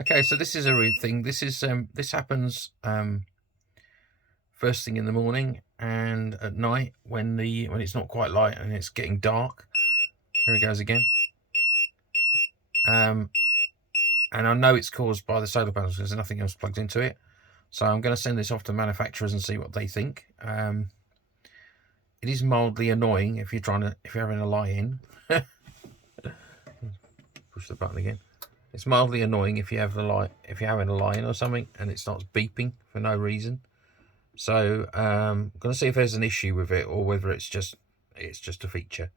Okay, so this is a real thing. This happens first thing in the morning and at night when it's not quite light and it's getting dark. Here it goes again. And I know it's caused by the solar panels because there's nothing else plugged into it. So I'm going to send this off to manufacturers and see what they think. It is mildly annoying if you're having a lie-in. Push the button again. It's mildly annoying if you're having a lie-in or something and it starts beeping for no reason. So I'm going to see if there's an issue with it or whether it's just a feature.